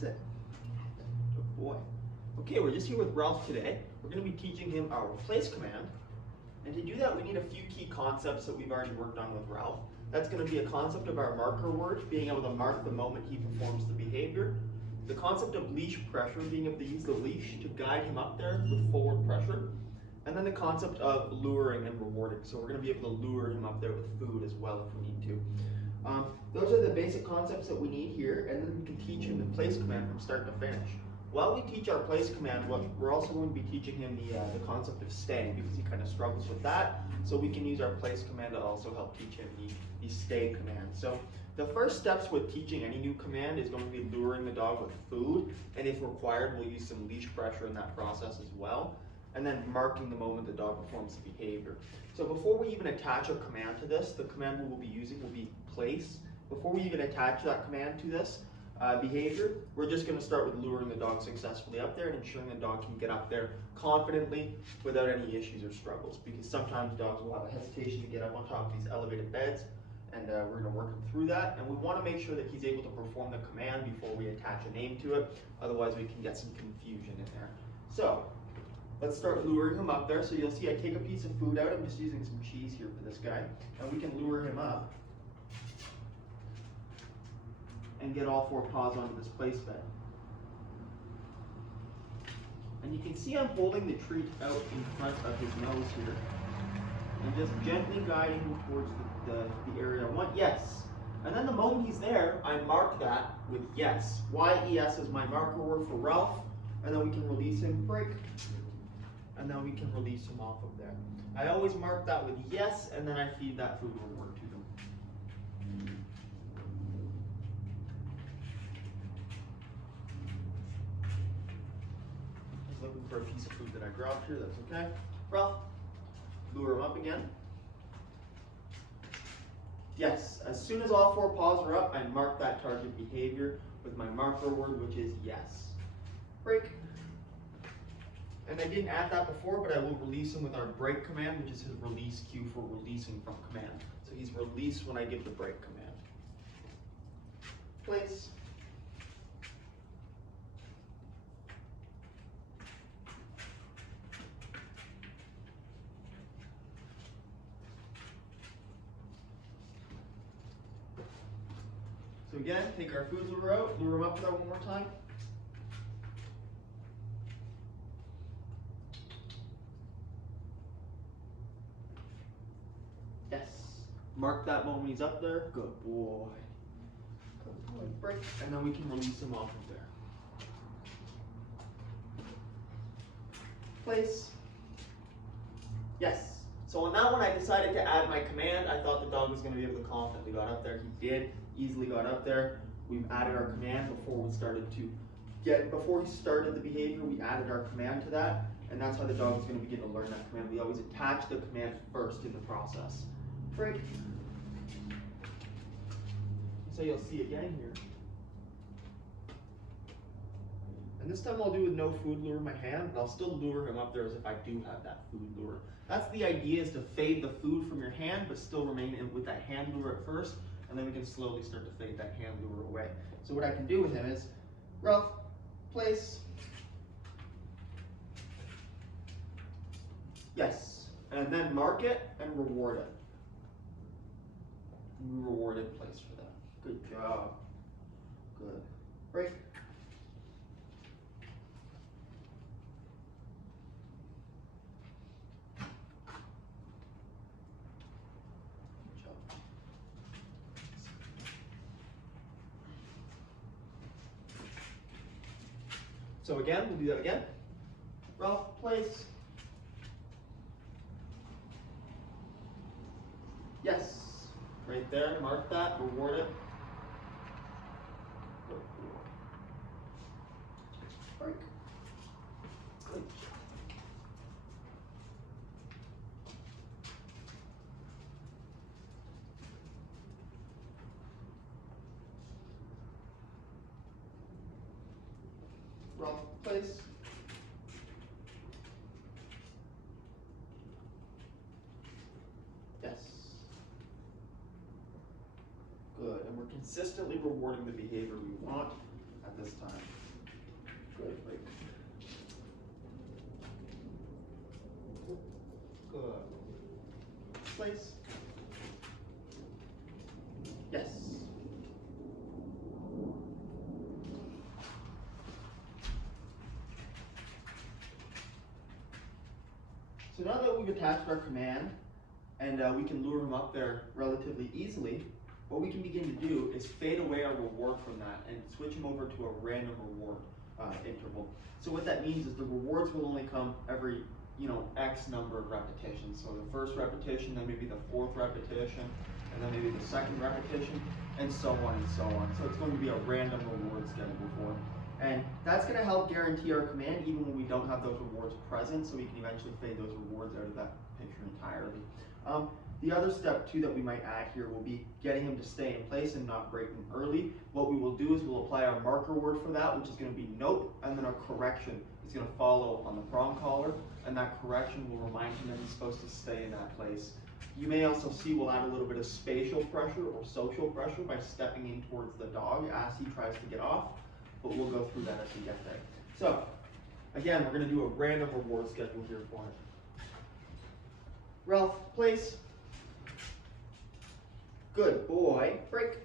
Sit. Good boy. Okay, we're just here with Ralph today. We're going to be teaching him our place command. And to do that, we need a few key concepts that we've already worked on with Ralph. That's going to be a concept of our marker word, being able to mark the moment he performs the behavior. The concept of leash pressure, being able to use the leash to guide him up there with forward pressure. And then the concept of luring and rewarding. So we're going to be able to lure him up there with food as well if we need to. Those are the basic concepts that we need here, and then we can teach him the place command from start to finish. While we teach our place command, we're also going to be teaching him the concept of stay, because he kind of struggles with that. So we can use our place command to also help teach him the stay command. So the first steps with teaching any new command is going to be luring the dog with food, and if required, we'll use some leash pressure in that process as well. And then marking the moment the dog performs the behavior. So before we even attach a command to this, the command we will be using will be place. Before we even attach that command to this behavior, we're just going to start with luring the dog successfully up there and ensuring the dog can get up there confidently without any issues or struggles. Because sometimes dogs will have a hesitation to get up on top of these elevated beds, and we're going to work him through that. And we want to make sure that he's able to perform the command before we attach a name to it. Otherwise, we can get some confusion in there. So let's start luring him up there. So you'll see I take a piece of food out. I'm just using some cheese here for this guy. And we can lure him up and get all four paws onto this place bed. And you can see I'm holding the treat out in front of his nose here and just gently guiding him towards the area I want. Yes. And then the moment he's there, I mark that with yes. Y-E-S is my marker word for Ralph. And then we can release him, break. And then we can release him off of there. I always mark that with yes, and then I feed that food reward to them. He's looking for a piece of food that I dropped here, that's okay. Ralph, lure him up again. Yes, as soon as all four paws are up, I mark that target behavior with my marker word, which is yes. Break. And I didn't add that before, but I will release him with our break command, which is his release cue for releasing from command. So he's released when I give the break command. Place. So again, take our food lure out, lure him up with that one more time. Yes. Mark that moment he's up there. Good boy. Good boy. Break. And then we can release him off of there. Place. Yes. So on that one, I decided to add my command. I thought the dog was going to be able to confidently got up there. He did. Easily got up there. We've added our command before he started the behavior, we added our command to that. And that's how the dog is going to begin to learn that command. We always attach the command first in the process. Break. So you'll see again here. And this time I'll do with no food lure in my hand, but I'll still lure him up there as if I do have that food lure. That's the idea, is to fade the food from your hand, but still remain with that hand lure at first, and then we can slowly start to fade that hand lure away. So what I can do with him is, Ralph, place. Yes, and then mark it and reward it. We rewarded place for that. Good job. Good. Break. Good job. So again, we'll do that again. Ralph, place. Yes. Right there, mark that, reward it. Break. Good. Ralph, place. Yes. Good, and we're consistently rewarding the behavior we want at this time. Good, break. Good. Place. Yes. So now that we've attached our command and we can lure him up there relatively easily, what we can begin to do is fade away our reward from that and switch him over to a random reward interval. So what that means is the rewards will only come every X number of repetitions. So the first repetition, then maybe the fourth repetition, and then maybe the second repetition, and so on and so on. So it's going to be a random reward schedule for him. And that's going to help guarantee our command even when we don't have those rewards present, so we can eventually fade those rewards out of that picture entirely. The other step too that we might add here will be getting him to stay in place and not breaking early. What we will do is we'll apply our marker word for that, which is going to be nope, and then a correction is going to follow on the prong collar, and that correction will remind him that he's supposed to stay in that place. You may also see we'll add a little bit of spatial pressure or social pressure by stepping in towards the dog as he tries to get off, but we'll go through that as we get there. So, again, we're going to do a random reward schedule here for it. Ralph, place. Good boy. Break.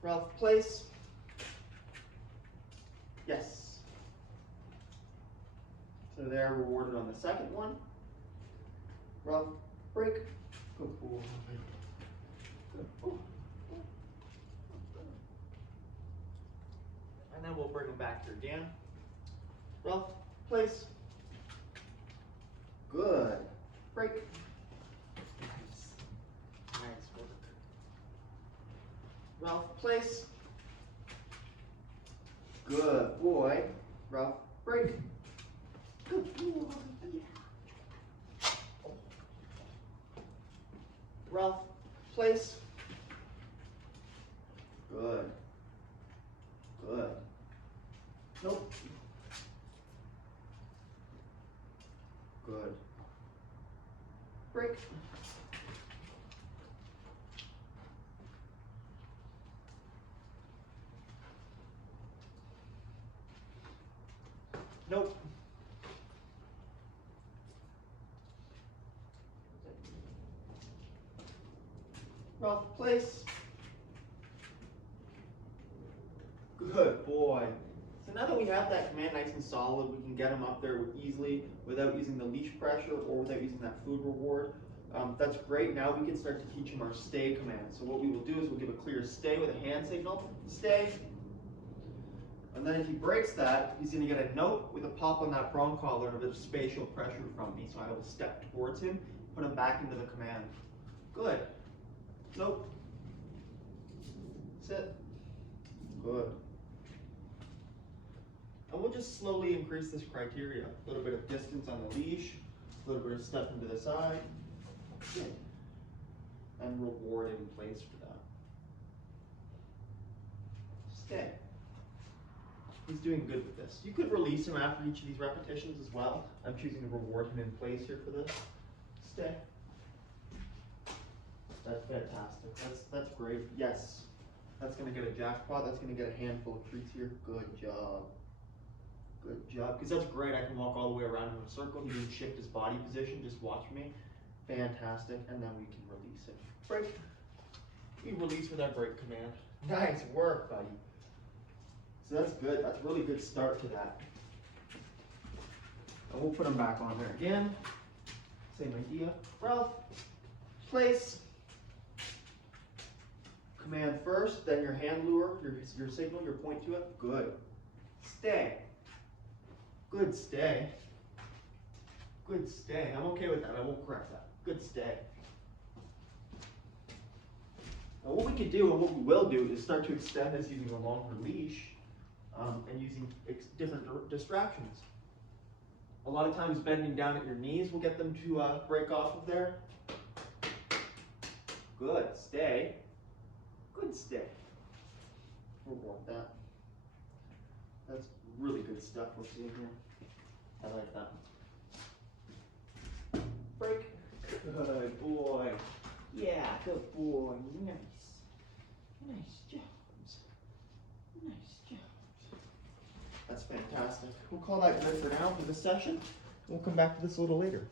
Ralph, place. Yes. So they're rewarded on the second one. Ralph, break. Good boy. Good. And then we'll bring them back here again. Ralph, place. Good. Break. Nice work. Ralph, place. Good boy. Ralph, break. Good boy. Yeah. Ralph, place. Good. Good. Nope. Good. Break. Nope. Ralph, place. Good boy. So now that we have that command nice and solid, we can get him up there easily without using the leash pressure or without using that food reward. That's great. Now we can start to teach him our stay command. So what we will do is we'll give a clear stay with a hand signal. Stay. And then if he breaks that, he's going to get a note with a pop on that prong collar and a bit of spatial pressure from me. So I will step towards him, put him back into the command. Good. Nope. Sit. Good. And we'll just slowly increase this criteria. A little bit of distance on the leash, a little bit of step into the side, and reward in place for that. Stay. He's doing good with this. You could release him after each of these repetitions as well. I'm choosing to reward him in place here for this. Stay. That's fantastic. That's great. Yes. That's going to get a jackpot. That's going to get a handful of treats here. Good job. Good job. Because that's great. I can walk all the way around in a circle. He didn't shift his body position. Just watch me. Fantastic. And then we can release him. Break. We release with our break command. Nice work, buddy. So that's good. That's a really good start to that. And we'll put him back on there again. Same idea. Ralph, place. Command first, then your hand lure, your signal, your point to it. Good. Stay. Good stay. Good stay. I'm okay with that. I won't correct that. Good stay. Now what we could do and what we will do is start to extend this using a longer leash and using different distractions. A lot of times bending down at your knees will get them to break off of there. Good. Stay. Good stay. We'll want that. That's really good stuff we're seeing here. I like that. Break. Good boy. Yeah, Good boy. Nice. Nice jobs. Nice jobs. That's fantastic. We'll call that good for now for this session. We'll come back to this a little later.